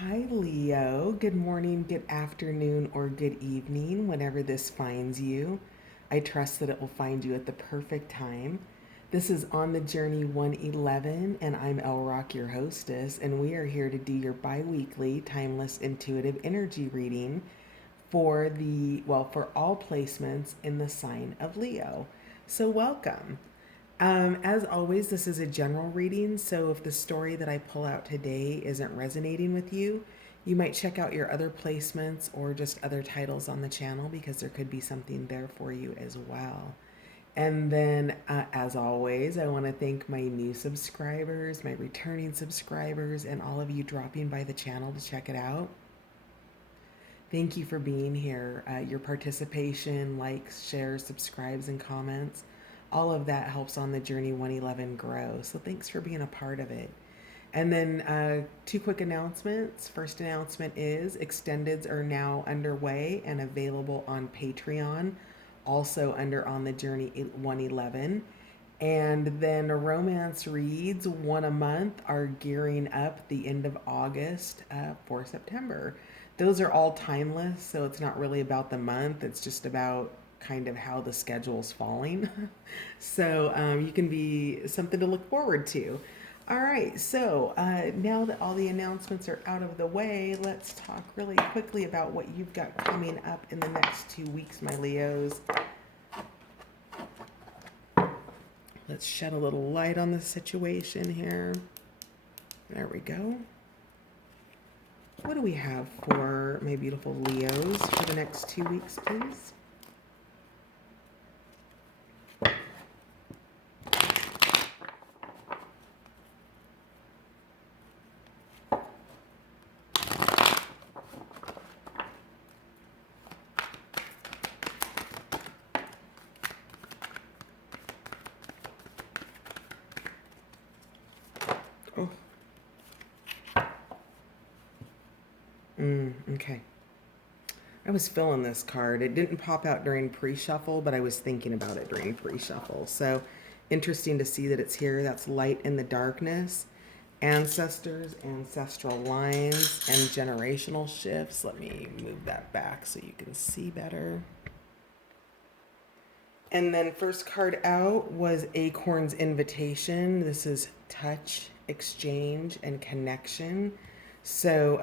Hi, Leo. Good morning, good afternoon, or good evening, whenever this finds you. I trust that it will find you at the perfect time. This is On the Journey 111, and I'm El Rock, your hostess, and we are here to do your bi weekly timeless intuitive energy reading for all placements in the sign of Leo. So, welcome. As always, this is a general reading, so if the story that I pull out today isn't resonating with you, you might check out your other placements or just other titles on the channel because there could be something there for you as well. And then, as always, I want to thank my new subscribers, my returning subscribers, and all of you dropping by the channel to check it out. Thank you for being here. Your participation, likes, shares, subscribes, and comments, all of that helps On the Journey 111 grow. So thanks for being a part of it. And then two quick announcements. First announcement is extendeds are now underway and available on Patreon, also under On the Journey 111. And then romance reads, one a month, are gearing up the end of August for September. Those are all timeless, so it's not really about the month. It's just about kind of how the schedule's falling. So you can be something to look forward to. All right, so now that all the announcements are out of the way, let's talk really quickly about what you've got coming up in the next 2 weeks, my Leos. Let's shed a little light on the situation here. There we go. What do we have for my beautiful Leos for the next 2 weeks, please? Oh, okay. I was feeling this card. It didn't pop out during pre-shuffle, but I was thinking about it during pre-shuffle. So interesting to see that it's here. That's light in the darkness, ancestors, ancestral lines, and generational shifts. Let me move that back so you can see better. And then first card out was Acorn's Invitation. This is touch, exchange, and connection. So,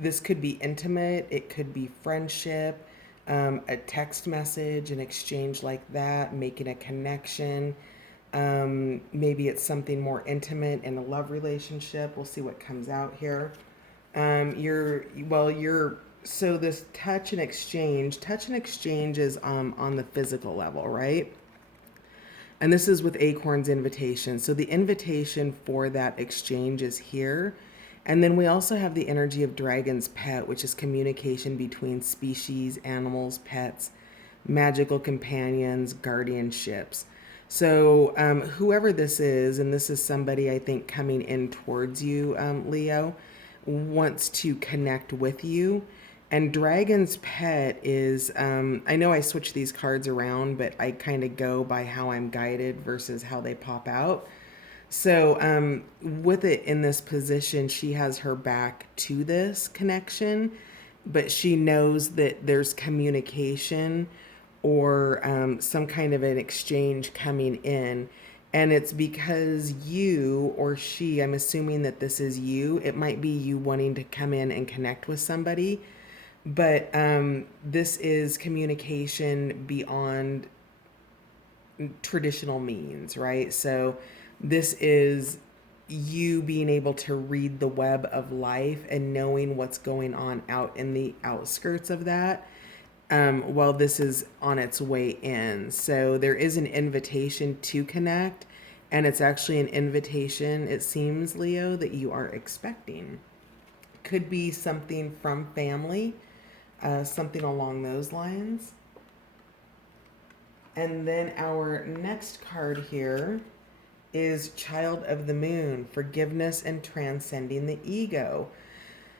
this could be intimate, it could be friendship, a text message, an exchange like that, making a connection. Maybe it's something more intimate in a love relationship. We'll see what comes out here. So this touch and exchange is on the physical level, right? And this is with Acorn's Invitation. So the invitation for that exchange is here. And then we also have the energy of Dragon's Pet, which is communication between species, animals, pets, magical companions, guardianships. So whoever this is, and this is somebody I think coming in towards you, Leo, wants to connect with you. And Dragon's Pet is, I know I switch these cards around, but I kind of go by how I'm guided versus how they pop out. So, with it in this position, she has her back to this connection, but she knows that there's communication or some kind of an exchange coming in. And it's because you or she, I'm assuming that this is you, it might be you wanting to come in and connect with somebody, but this is communication beyond traditional means, right? So this is you being able to read the web of life and knowing what's going on out in the outskirts of that while this is on its way in. So there is an invitation to connect, and it's actually an invitation, it seems, Leo, that you are expecting. Could be something from family, something along those lines. And then our next card here is Child of the Moon, Forgiveness and Transcending the Ego.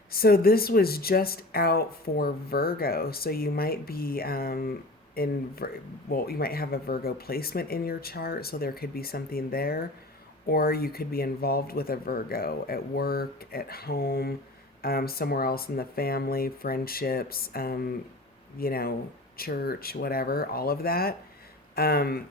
So this was just out for Virgo. So you might be you might have a Virgo placement in your chart. So there could be something there. or you could be involved with a Virgo at work, at home, somewhere else in the family, friendships, you know, church, whatever, all of that. Um,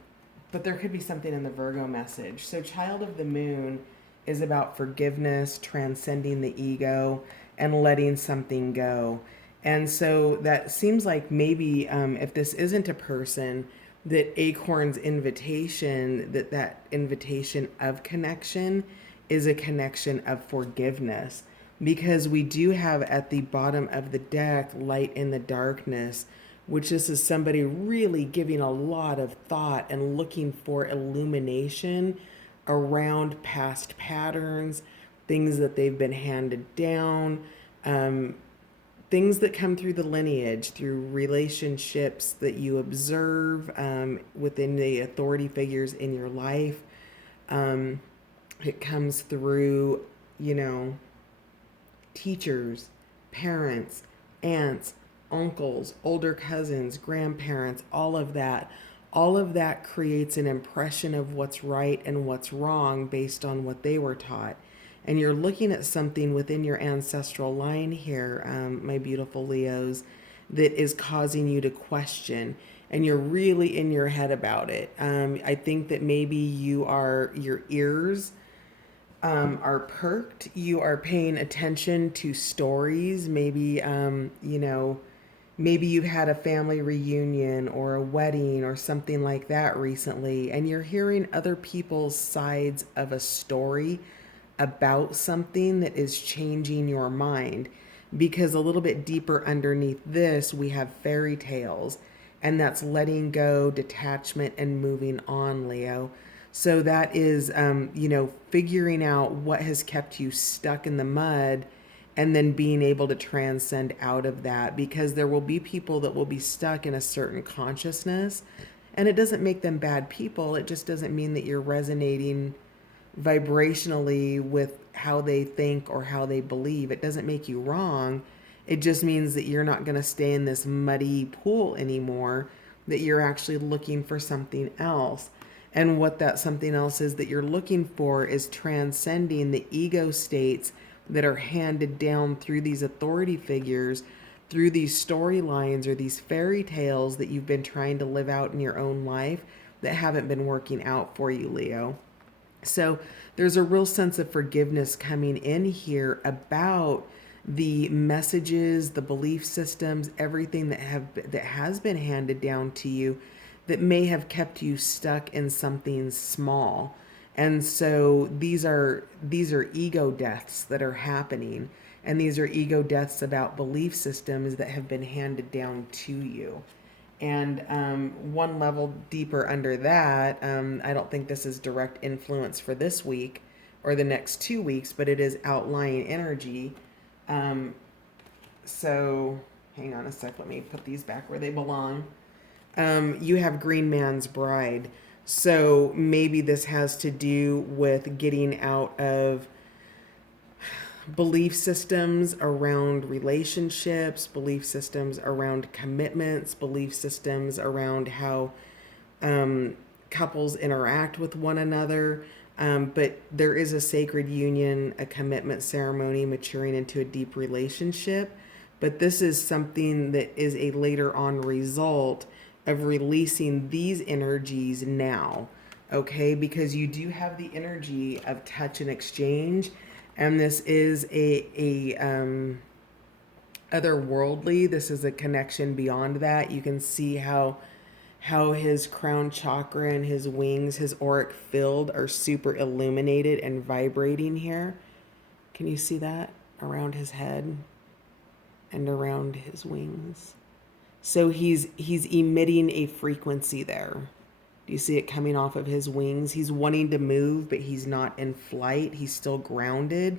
but there could be something in the Virgo message. So, Child of the Moon is about forgiveness, transcending the ego, and letting something go. And so that seems like maybe if this isn't a person, that Acorn's invitation, that invitation of connection is a connection of forgiveness. Because we do have at the bottom of the deck light in the darkness, which this is somebody really giving a lot of thought and looking for illumination around past patterns, things that they've been handed down, um, things that come through the lineage, through relationships that you observe within the authority figures in your life. Um, it comes through, you know, teachers, parents, aunts, uncles, older cousins, grandparents, all of that. All of that creates an impression of what's right and what's wrong based on what they were taught. And you're looking at something within your ancestral line here, my beautiful Leos, that is causing you to question. And you're really in your head about it. I think that maybe your ears are perked. You are paying attention to stories. Maybe, you know, maybe you've had a family reunion or a wedding or something like that recently, and you're hearing other people's sides of a story about something that is changing your mind. Because a little bit deeper underneath this, we have fairy tales, and that's letting go, detachment, and moving on, Leo. So that is, you know, figuring out what has kept you stuck in the mud and then being able to transcend out of that, because there will be people that will be stuck in a certain consciousness, and it doesn't make them bad people. It just doesn't mean that you're resonating vibrationally with how they think or how they believe. It doesn't make you wrong. It just means that you're not going to stay in this muddy pool anymore, that you're actually looking for something else. And what that something else is that you're looking for is transcending the ego states that are handed down through these authority figures, through these storylines or these fairy tales that you've been trying to live out in your own life that haven't been working out for you, Leo. So there's a real sense of forgiveness coming in here about the messages, the belief systems, everything that has been handed down to you that may have kept you stuck in something small. And so these are ego deaths that are happening, and these are ego deaths about belief systems that have been handed down to you. And one level deeper under that, I don't think this is direct influence for this week or the next 2 weeks, but it is outlying energy. Um, so hang on a sec. Let me put these back where they belong. You have Green Man's Bride. So maybe this has to do with getting out of belief systems around relationships, belief systems around commitments, belief systems around how couples interact with one another. But there is a sacred union, a commitment ceremony, maturing into a deep relationship. But this is something that is a later on result of releasing these energies now. Okay, because you do have the energy of touch and exchange, and this is a otherworldly. This is a connection beyond that. You can see how his crown chakra and his wings, his auric field, are super illuminated and vibrating here. Can you see that around his head and around his wings? So he's emitting a frequency there. Do you see it coming off of his wings? He's wanting to move, but he's not in flight. He's still grounded.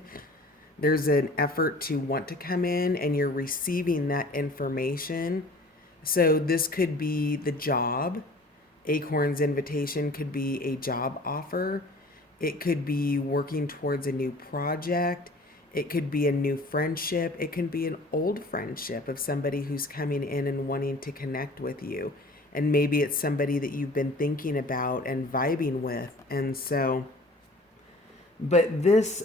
There's an effort to want to come in, and you're receiving that information. So this could be the job. Acorn's invitation could be a job offer. It could be working towards a new project. It could be a new friendship. It can be an old friendship of somebody who's coming in and wanting to connect with you. And maybe it's somebody that you've been thinking about and vibing with. And so But this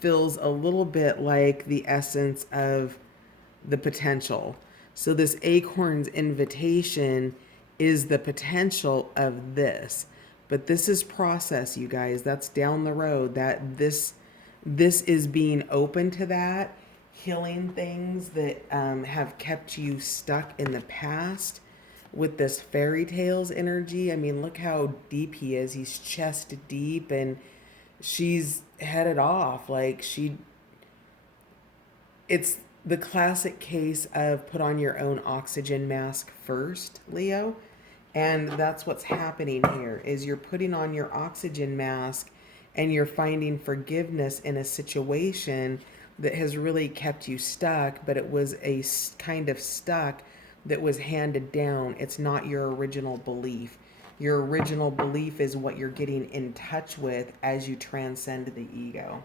feels a little bit like the essence of the potential. So this acorn's invitation is the potential of this. But this is process, you guys. That's down the road. That this is being open to that, healing things that have kept you stuck in the past with this fairy tales energy. I mean, look how deep he is. He's chest deep, and she's headed off. Like it's the classic case of put on your own oxygen mask first, Leo. And that's what's happening here is you're putting on your oxygen mask and you're finding forgiveness in a situation that has really kept you stuck, but it was a kind of stuck that was handed down. It's not your original belief. Your original belief is what you're getting in touch with as you transcend the ego.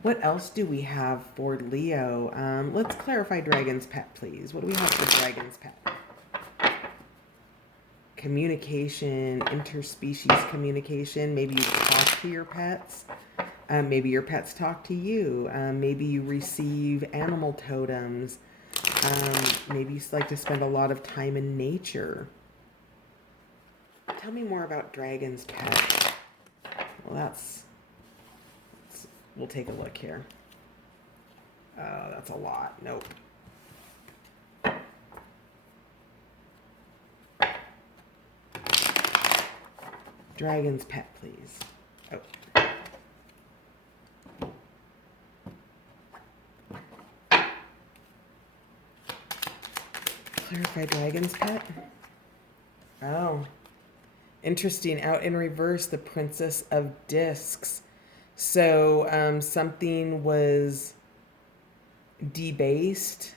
What else do we have for Leo? Let's clarify Dragon's Pet, please. What do we have for Dragon's Pet? Communication, interspecies communication. Maybe you talk to your pets. Maybe your pets talk to you. Maybe you receive animal totems. Maybe you like to spend a lot of time in nature. Tell me more about Dragon's Pet. Well, we'll take a look here. That's a lot. Nope. Dragon's Pet, please. Oh. Clarify Dragon's Pet. Oh. Interesting. Out in reverse, the Princess of Discs. So something was debased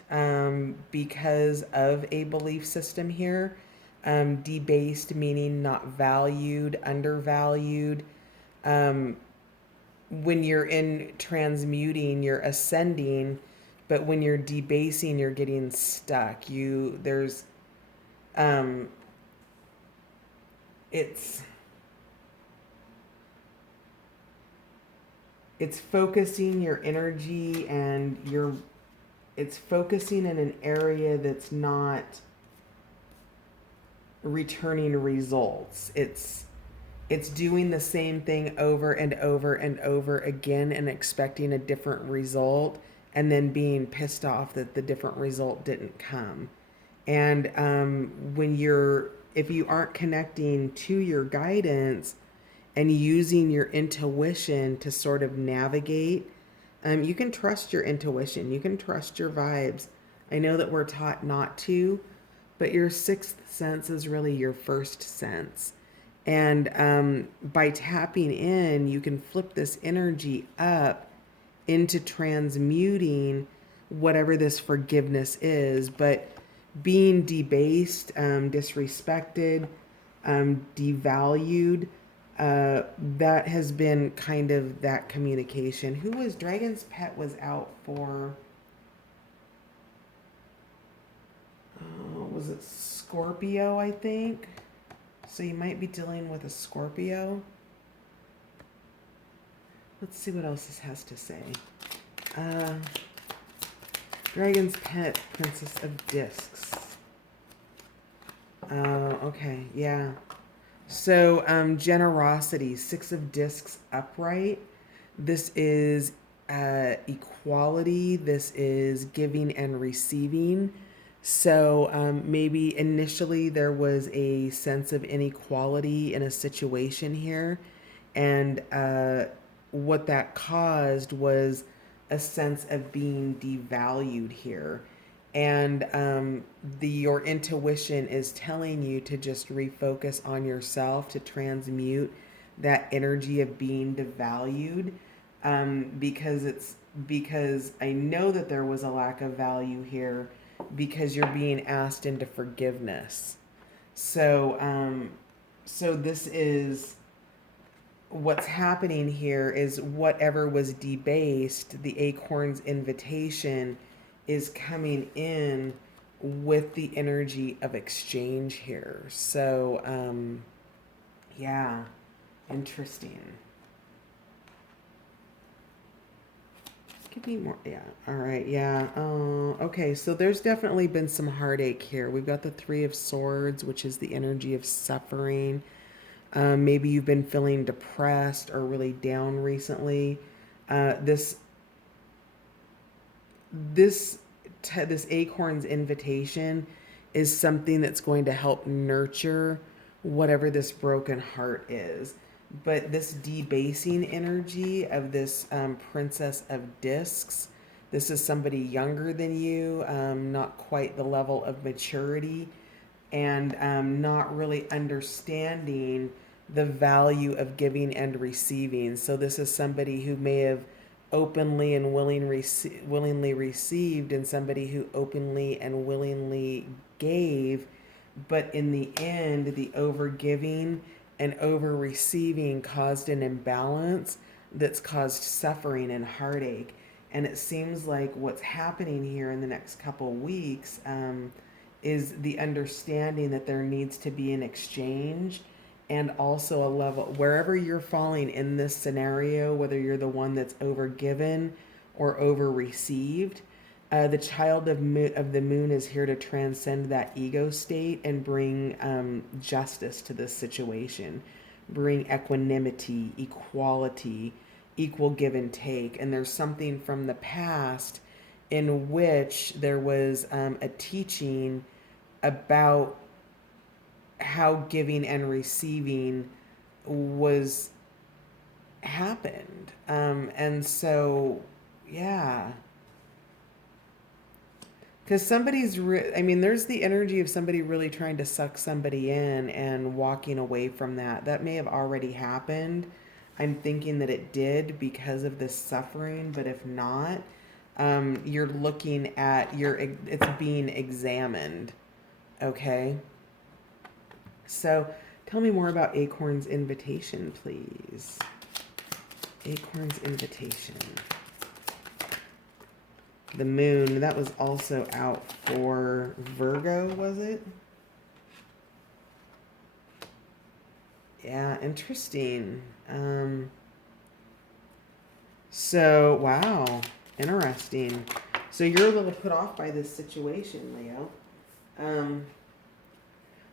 because of a belief system here. Debased meaning not valued, undervalued. When you're in transmuting, you're ascending, but when you're debasing, you're getting stuck. It's focusing your energy and it's focusing in an area that's not returning results. It's doing the same thing over and over and over again and expecting a different result and then being pissed off that the different result didn't come. And if you aren't connecting to your guidance and using your intuition to sort of navigate, you can trust your intuition. You can trust your vibes. I know that we're taught not to, but your sixth sense is really your first sense. And by tapping in, you can flip this energy up into transmuting whatever this forgiveness is. But being debased, disrespected, devalued, that has been kind of that communication. Who was Dragon's Pet was out for? Was it Scorpio, I think? So you might be dealing with a Scorpio. Let's see what else this has to say. Dragon's Pet, Princess of Discs. Okay, yeah. So generosity, Six of Discs upright. This is equality. This is giving and receiving. So maybe initially there was a sense of inequality in a situation here. And what that caused was a sense of being devalued here. And your intuition is telling you to just refocus on yourself, to transmute that energy of being devalued, because I know that there was a lack of value here because you're being asked into forgiveness. So this is what's happening here is whatever was debased, the acorn's invitation is coming in with the energy of exchange here. So, yeah, interesting. Give me more. Yeah. All right. Yeah. Okay. So there's definitely been some heartache here. We've got the Three of Swords, which is the energy of suffering. Maybe you've been feeling depressed or really down recently. This this this acorn's invitation is something that's going to help nurture whatever this broken heart is. But this debasing energy of this princess of discs, this is somebody younger than you, not quite the level of maturity, and not really understanding the value of giving and receiving. So this is somebody who may have openly and willingly received, and somebody who openly and willingly gave, but in the end, the over giving and over receiving caused an imbalance that's caused suffering and heartache. And it seems like what's happening here in the next couple weeks is the understanding that there needs to be an exchange, and also a level wherever you're falling in this scenario, whether you're the one that's over given or over received. The child of the moon is here to transcend that ego state and bring justice to this situation, bring equanimity, equality, equal give and take. And there's something from the past in which there was a teaching about how giving and receiving was happened. And so, yeah. Because I mean, there's the energy of somebody really trying to suck somebody in and walking away from that. That may have already happened. I'm thinking that it did because of this suffering, but if not, you're looking at it's being examined. Okay. So tell me more about Acorn's invitation, please. Acorn's invitation. The moon, that was also out for Virgo, was it? Yeah, interesting. So, wow, interesting. So you're a little put off by this situation, Leo.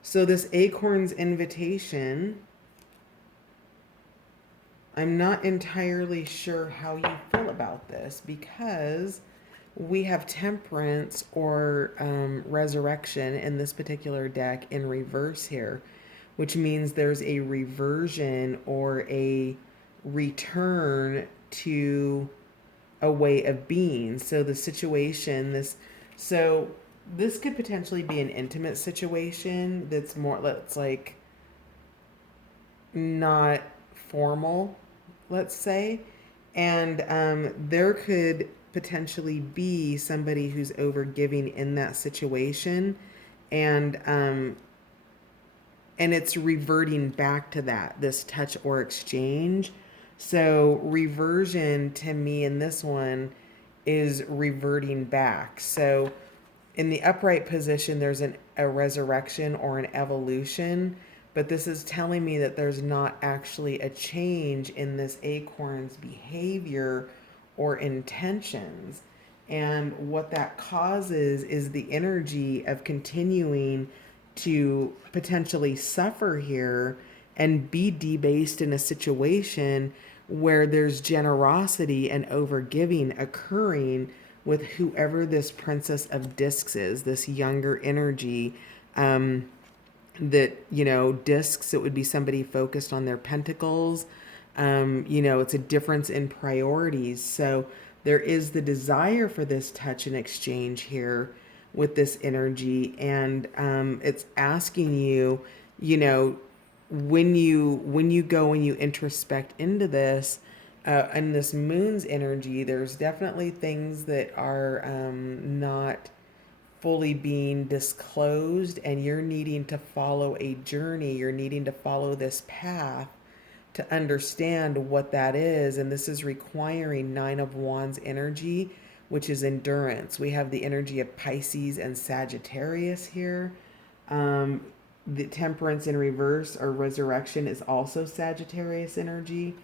So this Acorn's invitation, I'm not entirely sure how you feel about this, because we have Temperance or Resurrection in this particular deck in reverse here, which means there's a reversion or a return to a way of being. So the situation, this could potentially be an intimate situation that's more, let's like, not formal, let's say. And there could potentially be somebody who's over giving in that situation, and it's reverting back to this touch or exchange. So reversion to me in this one is reverting back. So in the upright position, there's a resurrection or an evolution, but this is telling me that there's not actually a change in this acorn's behavior or intentions. And what that causes is the energy of continuing to potentially suffer here and be debased in a situation where there's generosity and overgiving occurring with whoever this princess of discs is, this younger energy. Discs, it would be somebody focused on their pentacles. It's a difference in priorities. So there is the desire for this touch and exchange here with this energy. And it's asking you, when you go and you introspect into this, and this moon's energy, there's definitely things that are not fully being disclosed, and you're needing to follow a journey. You're needing to follow this path to understand what that is. And this is requiring Nine of Wands energy, which is endurance. We have the energy of Pisces and Sagittarius here. The Temperance in reverse or resurrection is also Sagittarius energy.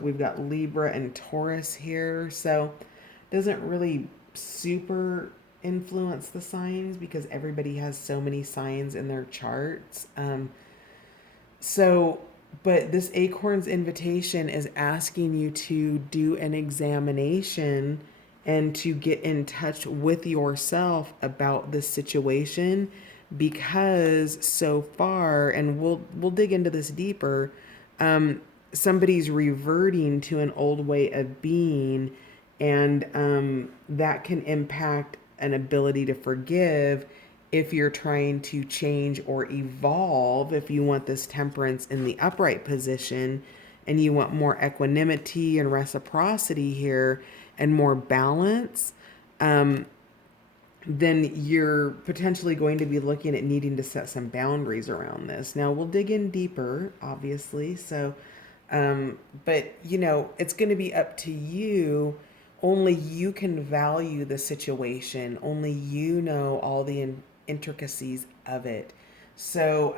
We've got Libra and Taurus here. So doesn't really super influence the signs because everybody has so many signs in their charts. So, but this Acorn's invitation is asking you to do an examination and to get in touch with yourself about this situation, because so far, and we'll dig into this deeper, somebody's reverting to an old way of being, and that can impact an ability to forgive if you're trying to change or evolve. If you want this temperance in the upright position and you want more equanimity and reciprocity here and more balance, then you're potentially going to be looking at needing to set some boundaries around this. Now, we'll dig in deeper, obviously. So, but it's going to be up to you. Only you can value the situation. Only you know all the intricacies of it. So,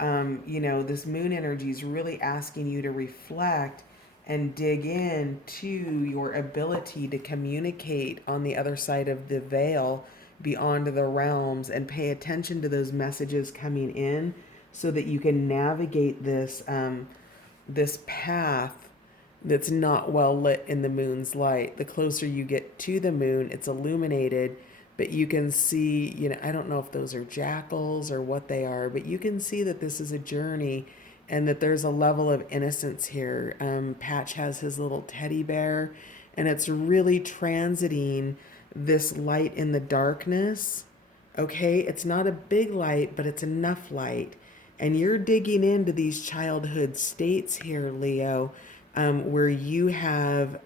this moon energy is really asking you to reflect and dig in to your ability to communicate on the other side of the veil, beyond the realms, and pay attention to those messages coming in so that you can navigate this path that's not well lit in the moon's light. The closer you get to the moon, it's illuminated, but you can see, I don't know if those are jackals or what they are, but you can see that this is a journey and that there's a level of innocence here. Patch has his little teddy bear, and it's really transiting this light in the darkness. Okay, it's not a big light, but it's enough light. And you're digging into these childhood states here, Leo, where you have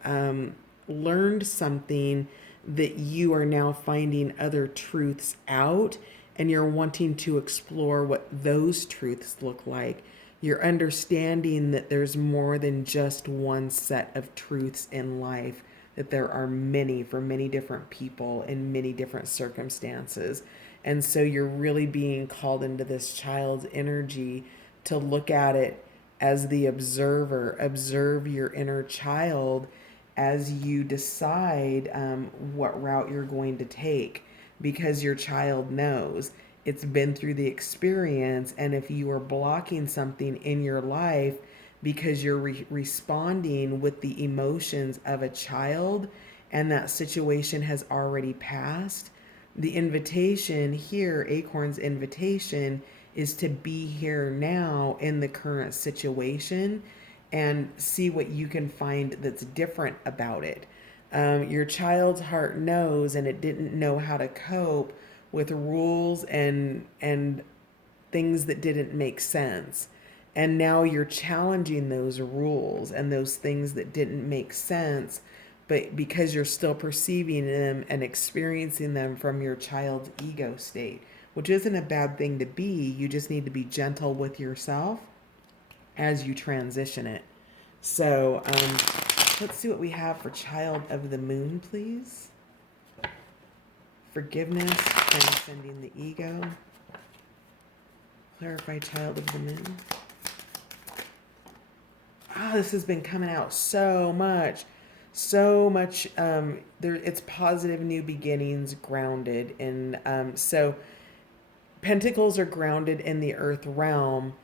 learned something that you are now finding other truths out, and you're wanting to explore what those truths look like. You're understanding that there's more than just one set of truths in life, that there are many for many different people in many different circumstances. And so you're really being called into this child's energy to look at it as the observer. Observe your inner child as you decide what route you're going to take, because your child knows. It's been through the experience, and if you are blocking something in your life because you're responding with the emotions of a child and that situation has already passed, the invitation here, Acorn's invitation, is to be here now in the current situation and see what you can find that's different about it. Your child's heart knows, and it didn't know how to cope with rules and things that didn't make sense. And now you're challenging those rules and those things that didn't make sense, but because you're still perceiving them and experiencing them from your child's ego state, which isn't a bad thing to be. You just need to be gentle with yourself as you transition it. So let's see what we have for Child of the Moon, please. Forgiveness, transcending the ego. Clarify Child of the Moon. This has been coming out so much. It's positive new beginnings, grounded in so Pentacles are grounded in the earth realm,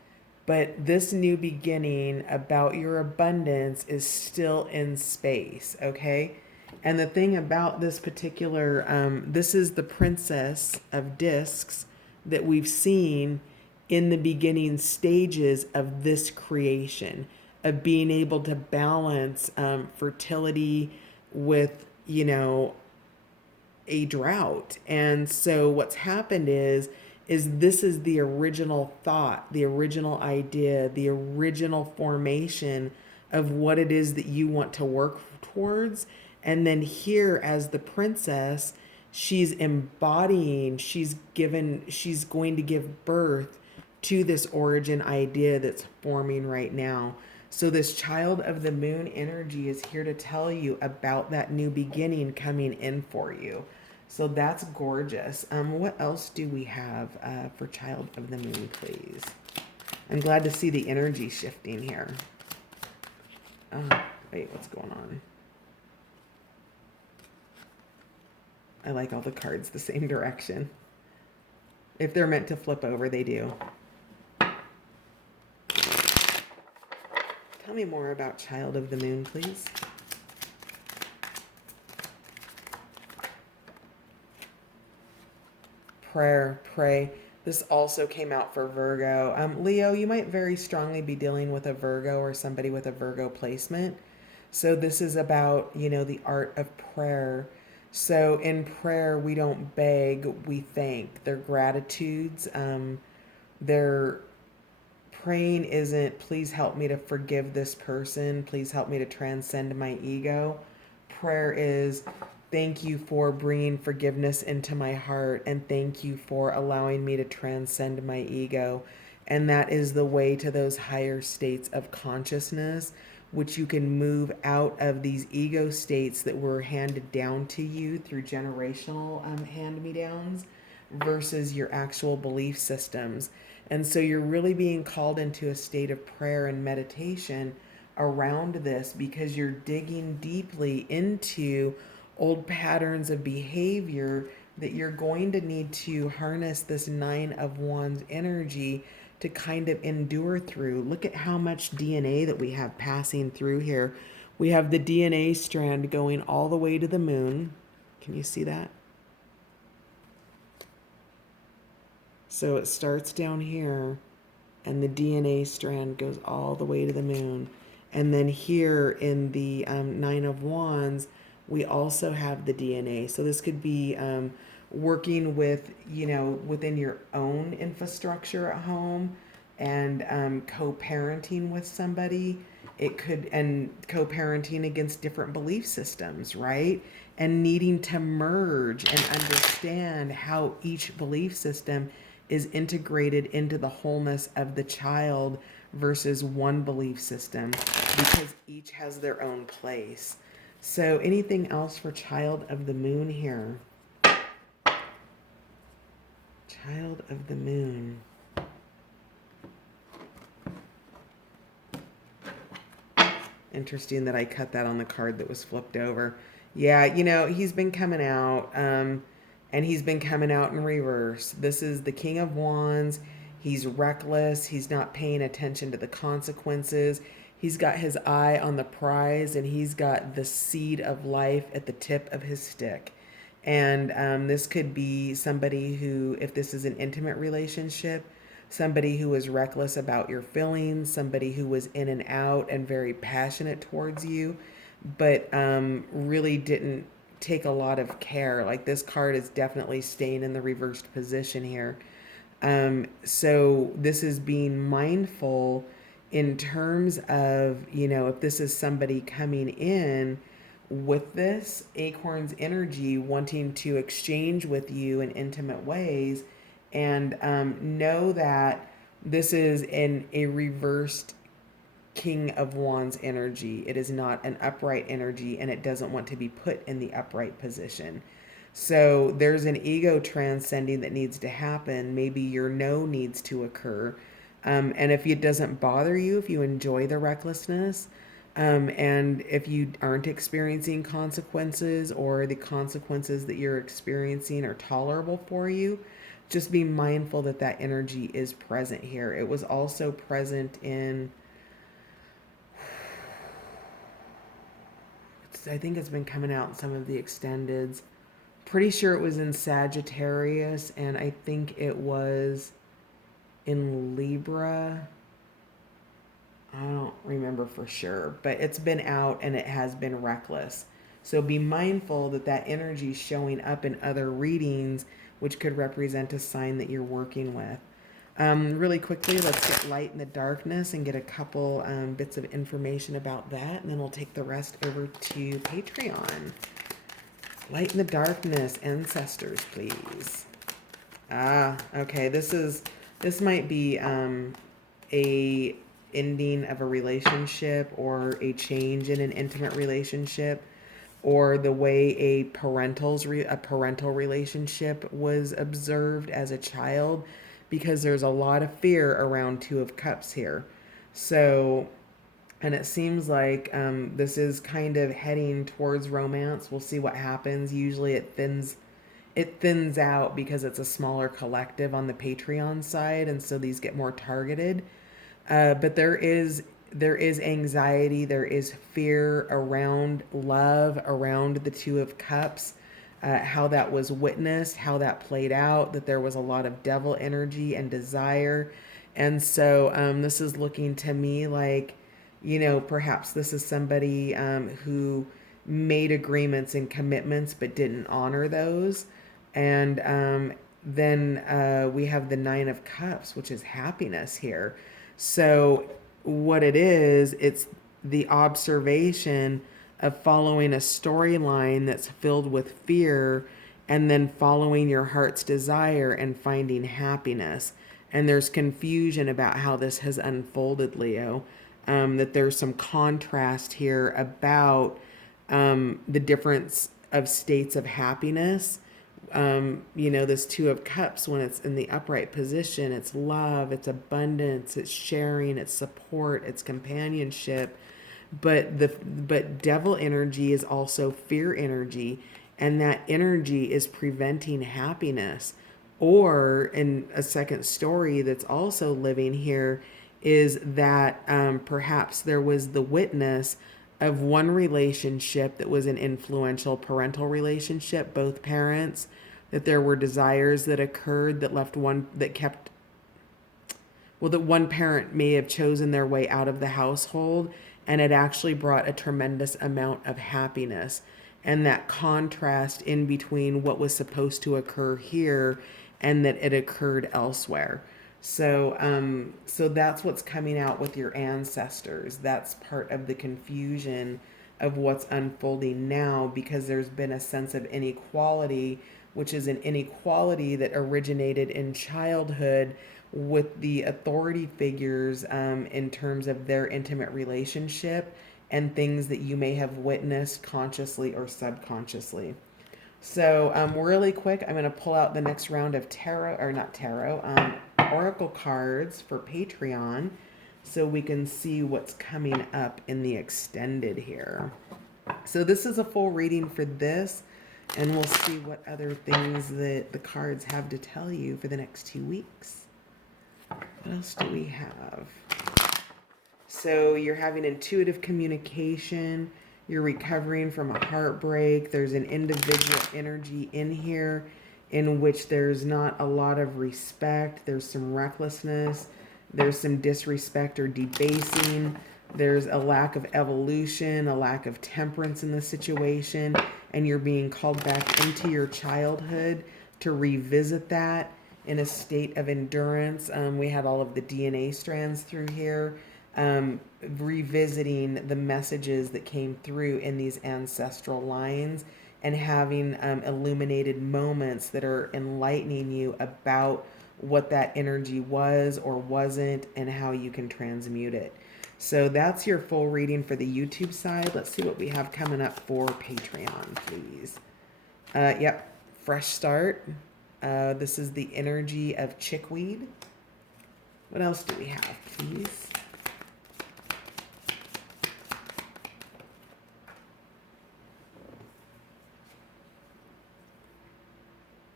but this new beginning about your abundance is still in space, okay? And the thing about this particular, this is the Princess of Discs that we've seen in the beginning stages of this creation, of being able to balance fertility with, a drought. And so what's happened is this is the original thought, the original idea, the original formation of what it is that you want to work towards. And then here, as the princess, she's embodying, she's going to give birth to this origin idea that's forming right now. So this Child of the Moon energy is here to tell you about that new beginning coming in for you. So that's gorgeous. What else do we have for Child of the Moon, please? I'm glad to see the energy shifting here. Wait, what's going on? I like all the cards the same direction. If they're meant to flip over, they do. Tell me more about Child of the Moon, please. Prayer, pray. This also came out for Virgo. Leo, you might very strongly be dealing with a Virgo or somebody with a Virgo placement. So this is about, the art of prayer. So in prayer, we don't beg, we thank. They're gratitudes. They're praying isn't, please help me to forgive this person. Please help me to transcend my ego. Prayer is, thank you for bringing forgiveness into my heart, and thank you for allowing me to transcend my ego. And that is the way to those higher states of consciousness, which you can move out of these ego states that were handed down to you through generational hand-me-downs versus your actual belief systems. And so you're really being called into a state of prayer and meditation around this, because you're digging deeply into old patterns of behavior that you're going to need to harness this Nine of Wands energy to kind of endure through. Look at how much DNA that we have passing through here. We have the DNA strand going all the way to the moon. Can you see that? So it starts down here, and the DNA strand goes all the way to the moon. And then here in the Nine of Wands, we also have the DNA. So this could be working with, within your own infrastructure at home, and co-parenting with somebody. It could, and co-parenting against different belief systems, right? And needing to merge and understand how each belief system is integrated into the wholeness of the child versus one belief system, because each has their own place. So anything else for Child of the Moon here? Child of the Moon. Interesting that I cut that on the card that was flipped over. Yeah, he's been coming out, and he's been coming out in reverse. This is the King of Wands. He's reckless. He's not paying attention to the consequences. He's got his eye on the prize, and he's got the seed of life at the tip of his stick. And this could be somebody who, if this is an intimate relationship, somebody who was reckless about your feelings, somebody who was in and out and very passionate towards you, but really didn't take a lot of care. Like, this card is definitely staying in the reversed position here. So this is being mindful in terms of, if this is somebody coming in with this acorn's energy, wanting to exchange with you in intimate ways, and know that this is in a reversed King of Wands energy. It is not an upright energy, and it doesn't want to be put in the upright position. So there's an ego transcending that needs to happen. Maybe your no needs to occur. And if it doesn't bother you, if you enjoy the recklessness, and if you aren't experiencing consequences, or the consequences that you're experiencing are tolerable for you, just be mindful that that energy is present here. It was also present in, I think it's been coming out in some of the extendeds. Pretty sure it was in Sagittarius, and I think it was in Libra. I don't remember for sure, but it's been out and it has been reckless. So be mindful that that energy is showing up in other readings, which could represent a sign that you're working with. Really quickly, let's get light in the darkness and get a couple bits of information about that, and then we'll take the rest over to Patreon. Light in the darkness, ancestors, please. Okay, this might be a ending of a relationship, or a change in an intimate relationship, or the way a parental relationship was observed as a child, because there's a lot of fear around Two of Cups here. So And it seems like this is kind of heading towards romance. We'll see what happens. Usually it thins out because it's a smaller collective on the Patreon side, and so these get more targeted. But there is anxiety, there is fear around love, around the Two of Cups, how that was witnessed, how that played out, that there was a lot of devil energy and desire. And so this is looking to me like, perhaps this is somebody who made agreements and commitments but didn't honor those. And then we have the Nine of Cups, which is happiness here. So, what it is, it's the observation of following a storyline that's filled with fear and then following your heart's desire and finding happiness. And there's confusion about how this has unfolded, Leo. That there's some contrast here about the difference of states of happiness. This Two of Cups, when it's in the upright position, it's love, it's abundance, it's sharing, it's support, it's companionship. But devil energy is also fear energy, and that energy is preventing happiness. Or in a second story that's also living here is that perhaps there was the witness of one relationship that was an influential parental relationship, both parents, that there were desires that occurred that left one that kept, well, that one parent may have chosen their way out of the household, and it actually brought a tremendous amount of happiness. And that contrast in between what was supposed to occur here and that it occurred elsewhere. So that's what's coming out with your ancestors. That's part of the confusion of what's unfolding now, because there's been a sense of inequality, which is an inequality that originated in childhood with the authority figures in terms of their intimate relationship and things that you may have witnessed consciously or subconsciously. So, really quick, I'm going to pull out the next round of tarot, or not tarot, oracle cards for Patreon so we can see what's coming up in the extended here. So, this is a full reading for this, and we'll see what other things that the cards have to tell you for the next 2 weeks. What else do we have? So you're having intuitive communication. You're recovering from a heartbreak. There's an individual energy in here in which there's not a lot of respect. There's some recklessness. There's some disrespect or debasing. There's a lack of evolution, a lack of temperance in the situation. And you're being called back into your childhood to revisit that in a state of endurance. We had all of the DNA strands through here. Revisiting the messages that came through in these ancestral lines and having illuminated moments that are enlightening you about what that energy was or wasn't and how you can transmute it. So that's your full reading for the YouTube side. Let's see what we have coming up for Patreon, please. Yep, fresh start. This is the energy of chickweed. What else do we have, please?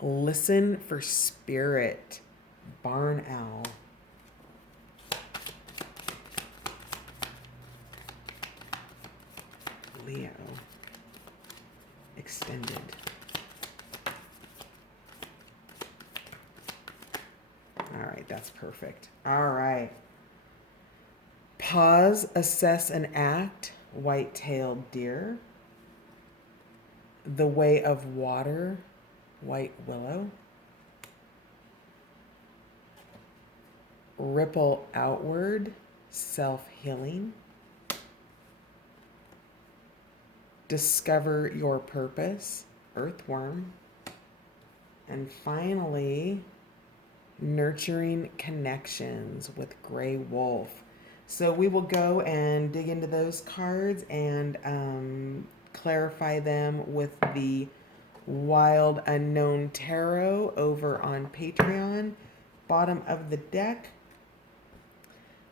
Listen for spirit. Barn owl. Leo. Extended. All right, that's perfect. All right. Pause, assess, and act. White-tailed deer. The way of water. White willow. Ripple outward. Self-healing. Discover your purpose. Earthworm. And finally, nurturing connections with Gray Wolf. So we will go and dig into those cards and clarify them with the Wild Unknown Tarot over on Patreon. Bottom of the deck,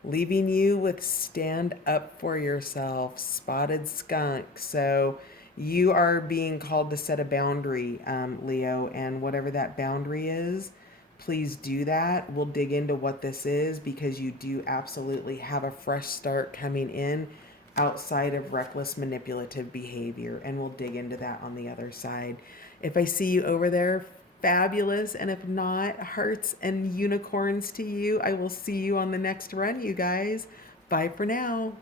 leaving you with stand up for yourself, spotted skunk. So you are being called to set a boundary, Leo, and whatever that boundary is, please do that. We'll dig into what this is because you do absolutely have a fresh start coming in outside of reckless manipulative behavior, and we'll dig into that on the other side. If I see you over there, fabulous, and if not, hearts and unicorns to you. I will see you on the next run, you guys. Bye for now.